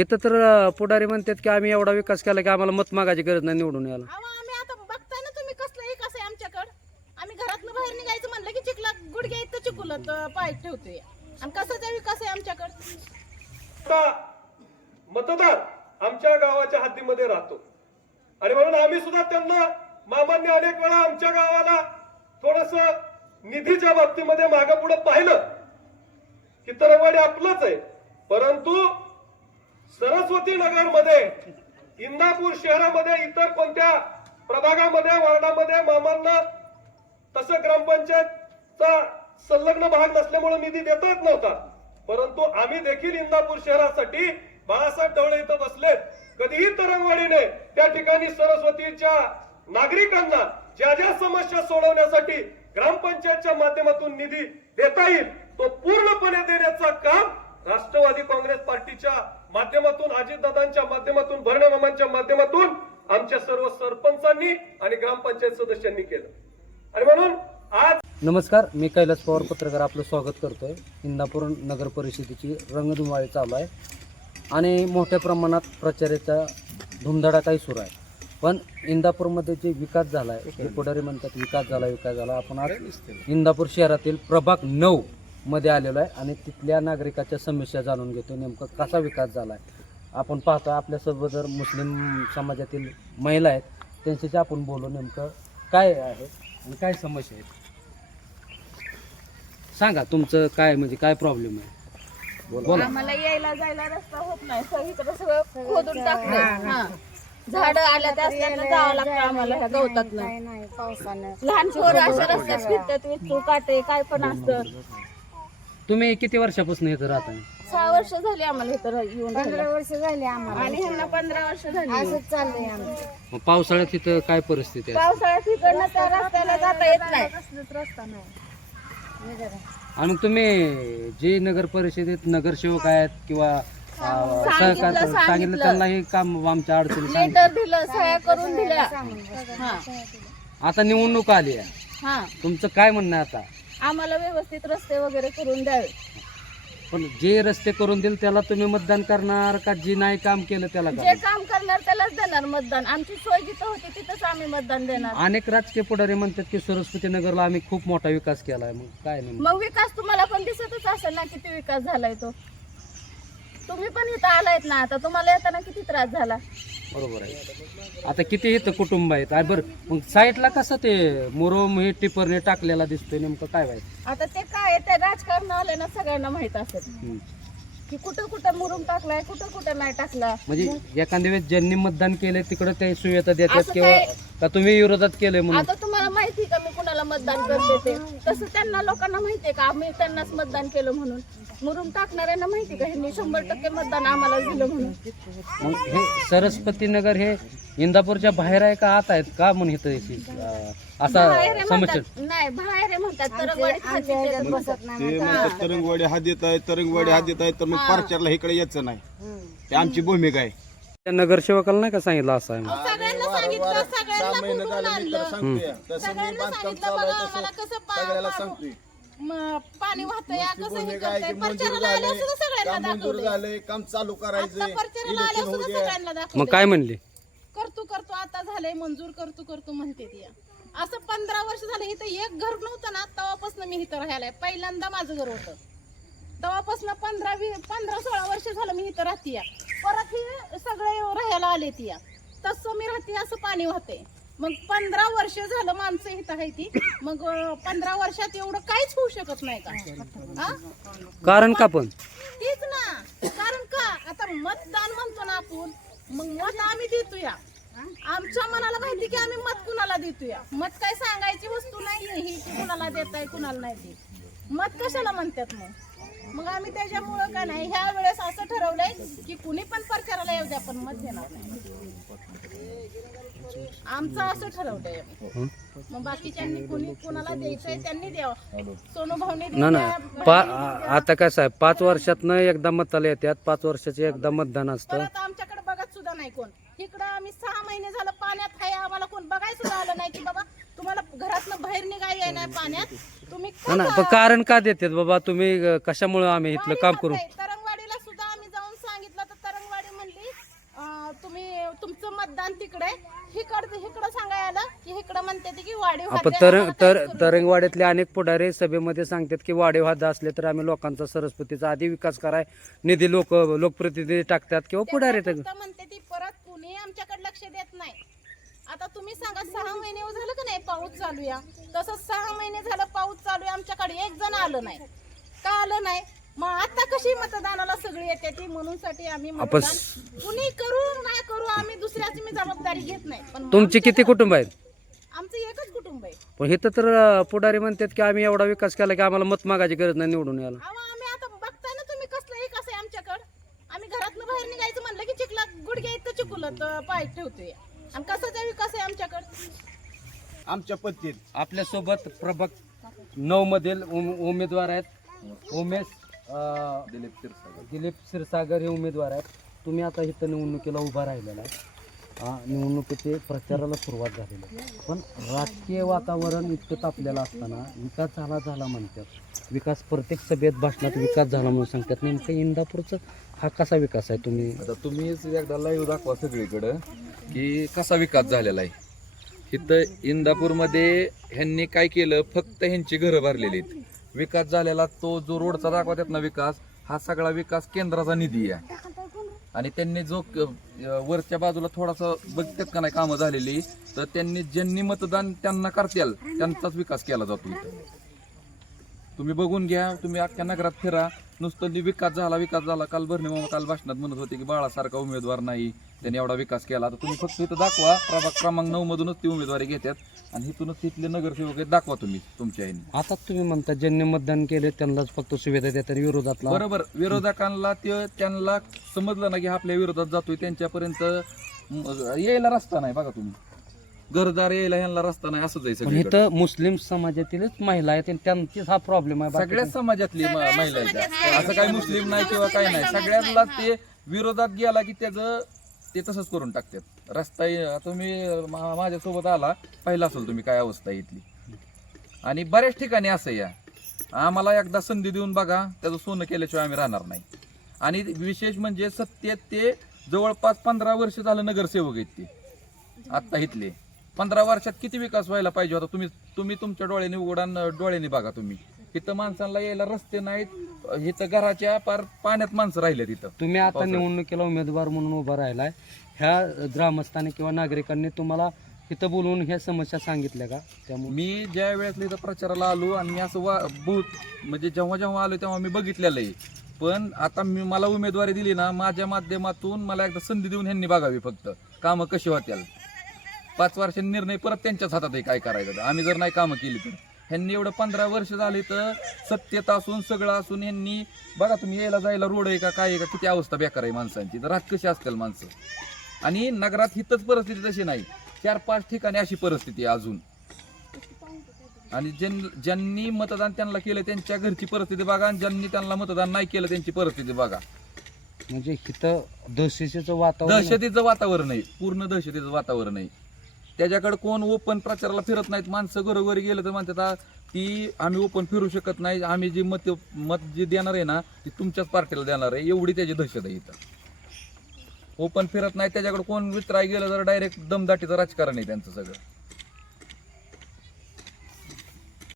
इथं तर पुढारी म्हणतात की आम्ही एवढा विकास केला की आम्हाला मत मागायची गरज नाही निवडून यायला. अहो आम्ही आता बघताय ना तुम्ही कसलं एक असं आहे आमच्याकडं. आम्ही घरातनं बाहेर निघायचं म्हणलं की चिखला गुडघ्या इथं चिकुलत पाय ठेवतोय. आणि कसाचा विकास आहे आमच्याकडं? मतदार आमच्या गावाच्या हद्दीमध्ये राहतो. आणि म्हणून आम्ही सुद्धा त्यांना मामांनी अनेक वेळा आमच्या गावाला थोडस निधीच्या बाबतीमध्ये मागं पुढे पाहिलं. की तरवाडी आपलंच आहे. परंतु सरस्वती नगरमध्ये इंदापूर शहरामध्ये इतर कोणत्या प्रभागामध्ये वार्डामध्ये मामांना तसं ग्रामपंचायतचा संलग्न भाग नसल्यामुळे निधी देता येत नव्हता. परंतु आम्ही देखील इंदापूर शहरासाठी बाळासाहेब ढवळे इथं बसलेत. कधीही तरंगवाडीने त्या ठिकाणी सरस्वतीच्या नागरिकांना ज्या ज्या समस्या सोडवण्यासाठी ग्रामपंचायतच्या माध्यमातून निधी देता येईल तो पूर्णपणे देण्याचं काम राष्ट्रवादी काँग्रेस पार्टीच्या माध्यमातून अजितदादांच्या माध्यमातून भरणे मामांच्या माध्यमातून आमच्या सर्व सरपंचांनी आणि ग्रामपंचायत सदस्यांनी केलं. आणि म्हणून आज नमस्कार मी कैलास पवार पत्रकार आपलं स्वागत करतोय. इंदापूर नगर परिषदेची रंगधुमाळी चालू आहे आणि मोठ्या प्रमाणात प्रचाराचा धुमधडाकाही सुरू आहे. पण इंदापूरमध्ये जे विकास झाला आहे. पुढारी म्हणतात विकास झाला विकास झाला आपण आज इंदापूर शहरातील प्रभाग नऊ मध्ये आलेलो आहे आणि तिथल्या नागरिकाच्या समस्या जाणून घेतो. नेमकं कसा विकास झाला आहे आपण पाहतो आपल्यासोबत जर मुस्लिम समाजातील महिला आहेत त्यांच्याशी आपण बोलू नेमकं काय आहे आणि काय समस्या आहेत? सांगा तुमचं काय म्हणजे काय प्रॉब्लेम आहे? बोला. आम्हाला यायला जायला रस्ता होत नाही. सगळीकडे सगळं खोदून टाकलं हा. झाड आल्या त्या असल्यानं जावं लागतं आम्हाला ह्या गवतात नाही नाही पावसानं. लहान पोरं अशा रस्त्यात फिरतात विचू काटे काय पण असतं. तुम्ही किती वर्षापासून इथं राहता? सहा वर्ष झाली आम्हाला इथं येऊन पंधरा राहायला. वर्ष झाली आम्हाला. आणि ह्यांना पंधरा वर्ष झाली. असंच चाललंय आमचं. मग पावसाळ्यात तिथं काय परिस्थिती आहे? पावसाळ्यात इकडनं त्या रस्त्याला जाता येत नाही. आणि मग तुम्ही जे नगर परिषदेत नगरसेवक आहेत किंवा अं, सहकार सांगितलं. त्यांना हे काम आमच्या अडचणी सांगितलं. लेटर दिलं सह्या करून दिल्या. हा. आता निवडणूक आली आहे. हा. तुमचं काय म्हणणं आहे आता? आम्हाला व्यवस्थित रस्ते वगैरे करून द्यावे. पण जे रस्ते करून देईल त्याला तुम्ही मतदान करणार का जे नाही काम केलं त्याला जे करणार? काम करणार त्यालाच देणार मतदान. आमची सोय जिथं होती तिथंच आम्ही मतदान देणार. अनेक राजकीय पुढारी म्हणतात की सरस्वती नगरला आम्ही खूप मोठा विकास केलाय. मग काय नाही मग विकास तुम्हाला पण दिसतच असेल ना किती विकास झालाय तो. तुम्ही पण इथं आलायत ना आता. तुम्हाला येताना किती त्रास झाला? बरोबर आहे. आता किती इथं कुटुंब आहेत? आहे बरं. मग साईडला कसं ते मुरुम हे टिपरने टाकलेला दिसतोय नेमकं काय व्हायचं आता ते काय आहे, ते राजकारण आले ना सगळ्यांना माहीत असेल. हम्म. की कुठं कुठं मुरुम टाकलाय कुठं कुठं नाही टाकला. म्हणजे एखाद्या वेळेस ज्यांनी मतदान केलंय तिकडे ते सुविधा देतात असं किंवा काय- का तुम्ही विरोधात केलंय म्हणून? आता तुम्हाला माहिती का मी कुणाला मतदान करते ते? तसं त्यांना लोकांना माहितीये का? आम्ही त्यांनाच मतदान केलं म्हणून. मुरुम टाकणाऱ्यांना माहिती का? ह्यांनी शंभर टक्के मतदान आम्हाला दिलं म्हणून. मग हे सरस्वती नगर हे इंदापूरच्या बाहेर आहे का आत आहेत का म्हणून इथं अशी, अं, असा बाहेर आहे समस्या? म्हणतात नाही बाहेर आहे म्हणतात. खाली ते. बसत ते तरंगवाडी हा देत आहे तरंगवाडी हा देत आहे तर मग पार्चरला इकडे यायचं नाही. ते आमची भूमिका आहे. त्या नगरसेवकाला नाही का सांगितलं असं आहे? म्हणून? सगळ्यांना सांगितलं सगळ्यांना कुठून आणलं? सांगतोय. तसं मी बांधकाम चालू आहे तसं सगळ्याला सांगतोय. म- पाणी वाहतंय या, कसं हे करतंय परचाराला सुद्धा सगळ्यांना दाखवलंय. झालंय काम चालू करायचंय आता परचाराला आल्या इलेक्शन होऊ सुद्धा द्या. सगळ्यांना मग दाखवलंय काय म्हणले? करतो करतो आता झालंय मंजूर करतो करतो म्हणते ती. असं पंधरा वर्ष झालं इथं एक घर नव्हतं ना तेव्हापासून मी इथं राहायला पहिल्यांदा माझं घर होतं. तेव्हापासून पंधरा वी पंधरा सोळा वर्ष झालं मी इथं राहतीय. परत हे सगळे राहायला आले ती तसं मी राहते असं पाणी वाहते मग पंधरा वर्ष झालं माणसं इथं आहे ती. मग पंधरा वर्षात एवढं काहीच होऊ शकत नाही का? हा? कारण का पण? तीच ना. कारण का? आता मतदान म्हणतो ना आपण मग मत आम्ही देतोया. आमच्या मनाला माहिती की आम्ही मत कुणाला देतोया? मत काय सांगायची वस्तू नाही ही की कुणाला देताय कुणाला नाही देत. मत कशाला म्हणतात मग? मग आम्ही त्याच्यामुळं का नाही? ह्या वेळेस असं ठरवलंय की कुणी पण प्रचाराला येऊ द्या पण मत देणार नाही. आमचं असं ठरवलंय? मग बाकीच्यांनी कुणी कुणाला द्यायचंय त्यांनी द्यावं. सोनू भाऊनी ना. ना पा आ- आता कसं आहे पाच वर्षातनं एकदा मताला येतात पाच वर्षाचे एकदा मतदान असतं. परत आमच्याकडे बघत सुद्धा नाही कोण. इकडं आम्ही सहा महिने झालं पाण्यात आहे आम्हाला कोण बघाय सुद्धा आलं नाही की बाबा तुम्हाला घरातनं बाहेर निघाय नाही पाण्यात? तुम्ही ना ना पण कारण का देतात बाबा? तुम्ही अं, कशामुळे आम्ही इथलं काम करू? तरंगवाडीला सुद्धा आम्ही जाऊन सांगितलं तर तरंगवाडी तुमचं मतदान तिकडे. हिकडं हिकडं सांगायला की हिकडं म्हणते ती की वाढीव आपण हद्द तर आम्हाला तर काहीच करू तरंगवाड्यातले अनेक पुढारी सभेमध्ये सांगतात की वाढीव हद्द असले तर आम्ही लोकांचा सरस्वतीचा आधी विकास कराय निधी लोक लोकप्रतिनिधी टाकतात किंवा पुढारी टाकतात. फक्त म्हणते ती परत कुणी आमच्याकडे लक्ष देत नाही. आता तुम्ही सांगा सहा महिने झालं का नाही पाऊस चालू या? तसंच सहा महिने झालं पाऊस चालू आहे आमच्याकडे एक जण आलं नाही. का आलं नाही? मग आता कशी मतदानाला सगळी येते ती? म्हणून साठी आम्ही आपण मतदान कुणी करू नाही करू आम्ही दुसऱ्याची मी जबाबदारी घेत नाही. पण तुमचे किती कुटुंब आहेत? आमचं एकच कुटुंब आहे. पण इथं तर अं, पुढारी म्हणतात की आम्ही एवढा विकास केला की आम्हाला मत मागायची गरज नाही निवडून यायला. अहो आम्ही आता बघताय ना तुम्ही कसलं एक असं आहे आमच्याकडं. आम्ही घरातनं बाहेर निघायचं म्हणलं की चिखला गुडघ्या इतकं चिकुलत पाय ठेवतोय. आणि कसाचा विकास आहे आमच्याकडं? आमच्या पत्नीत आपल्यासोबत प्रभाग नऊ मधील उम- उमेदवार आहेत. उमेश अं, दिलीप क्षीरसागर. हे उमेदवार आहेत. तुम्ही आता इथं निवडणुकीला उभा राहिलेला आहे. हा, निवडणुकीचे प्रचाराला सुरुवात झालेली आहे. पण राजकीय वातावरण इतकं तापलेलं असताना विकास झाला झाला म्हणतात. विकास प्रत्येक सभेत भाषणात विकास झाला म्हणून सांगतात. नेमकं इंदापूरचं हा कसा विकास आहे तुम्ही? आता तुम्हीच एकदा लाईव्ह दाखवा सगळीकडं की कसा विकास झालेला आहे. इथं इंदापूरमध्ये ह्यांनी काय केलं? फक्त ह्यांची घरं भरलेली आहेत. विकास झालेला तो जो रोडचा दाखवतात ना विकास हा सगळा विकास केंद्राचा निधी आहे. आणि त्यांनी जो वरच्या बाजूला थोडासा बघतात का नाही कामं झालेली तर त्यांनी ज्यांनी मतदान त्यांना करतील त्यांचाच विकास केला जातो इथं. तुम्ही बघून घ्या तुम्ही अख्ख्या नगरात फिरा. नुसतं विकास झाला विकास झाला काल भरणे मामा काल भाषणात म्हणत होते की बाळासारखा उमेदवार नाही. त्यांनी एवढा विकास केला. तर तुम्ही फक्त इथं दाखवा. प्रभाग क्रमांक नऊ मधूनच ती उमेदवारी घेतात. आणि इथूनच तिथले नगरसेवक आहेत, दाखवा तुम्ही तुमच्या ह्याने आता तुम्ही म्हणता ज्यांनी मतदान केले त्यांनाच फक्त सुविधा देतात विरोधातला. बरोबर. विरोधकांना ते त्यांना समजलं ना की हा आपल्या विरोधात जातोय त्यांच्यापर्यंत म- यायला रस्ता नाही बघा तुम्ही. घरदार यायला ह्यांना रस्ता नाही पण सगळीकडे. इथं मुस्लिम समाजातीलच महिला आहेत आणि त्यांचीच हा प्रॉब्लेम आहे बाकी सगळ्याच समाजातली म- महिला आहेत. त्या. असं काही मुस्लिम नाही किंवा काही नाही. सगळ्यांना ते विरोधात गेला की त्याचं ते तसंच करून टाकतात. रस्ता आता तुम्ही मा- माझ्यासोबत आला पाहिला असेल तुम्ही काय अवस्था आहे इथली. आणि बऱ्याच ठिकाणी असं या. आम्हाला एकदा संधी देऊन बघा त्याचं सोनं केल्याशिवाय आम्ही राहणार नाही. आणि विशेष म्हणजे सत्तेत ते जवळपास पंधरा वर्ष झालं नगरसेवक आहेत ते. आत्ता इथले. पंधरा वर्षात किती विकास व्हायला पाहिजे होता तुम्ही तुम्ही तुमच्या डोळ्याने उघडा न डोळ्याने बघा तुम्ही. इथं माणसांना यायला रस्ते नाहीत. इथं घराच्या पार पाण्यात माणसं राहिले तिथं तुम्ही आता पावसाळ्यात. निवडणुकीला उमेदवार म्हणून उभा राहिलाय. ह्या ग्रामस्थांनी किंवा नागरिकांनी तुम्हाला इथं बोलवून ह्या समस्या सांगितल्या का? त्यामुळे मी ज्या वेळेस इथं प्रचाराला आलो आणि मी असं वा भूत म्हणजे जेव्हा जेव्हा आलो तेव्हा मी बघितलेलं आहे. पण आता मी मला उमेदवारी दिली ना माझ्या माध्यमातून मला एकदा संधी देऊन ह्यांनी बघावी फक्त. कामं कशी होत्याल पाच वर्षांनी निर्णय परत त्यांच्याच हातात आहे काय करायचं. ते. आम्ही जर नाही कामं केली तर. ह्यांनी एवढं पंधरा वर्ष झाली तर सत्यता असून सगळं असून ह्यांनी बघा तुम्ही यायला जायला रोड आहे का काय आहे का किती अवस्था बेकार आहे माणसांची. तर रात कशी असतील माणसं? आणि नगरात हितच परिस्थिती तशी नाही. चार पाच ठिकाणी अशी परिस्थिती आहे अजून. आणि ज्यां ज्यांनी मतदान त्यांना केलं त्यांच्या घरची परिस्थिती बघा आणि ज्यांनी त्यांना मतदान नाही केलं त्यांची परिस्थिती बघा. म्हणजे इथं दहशतीचं वातावरण दहशतीचं वातावरण आहे. पूर्ण दहशतीचं वातावरण आहे. त्याच्याकडे कोण ओपन प्रचाराला फिरत नाहीत. माणसं घरोघरी गेलं तर म्हणतात ती की आम्ही ओपन फिरू शकत नाही. आम्ही जी मत मत जे देणार आहे ना ती तुमच्याच पार्टीला देणार आहे. एवढी त्याची दहशत आहे इथं. ओपन फिरत नाही. त्याच्याकडे कोण विचाराय गेलं तर डायरेक्ट दमदाटीचं राजकारण आहे त्यांचं सगळं.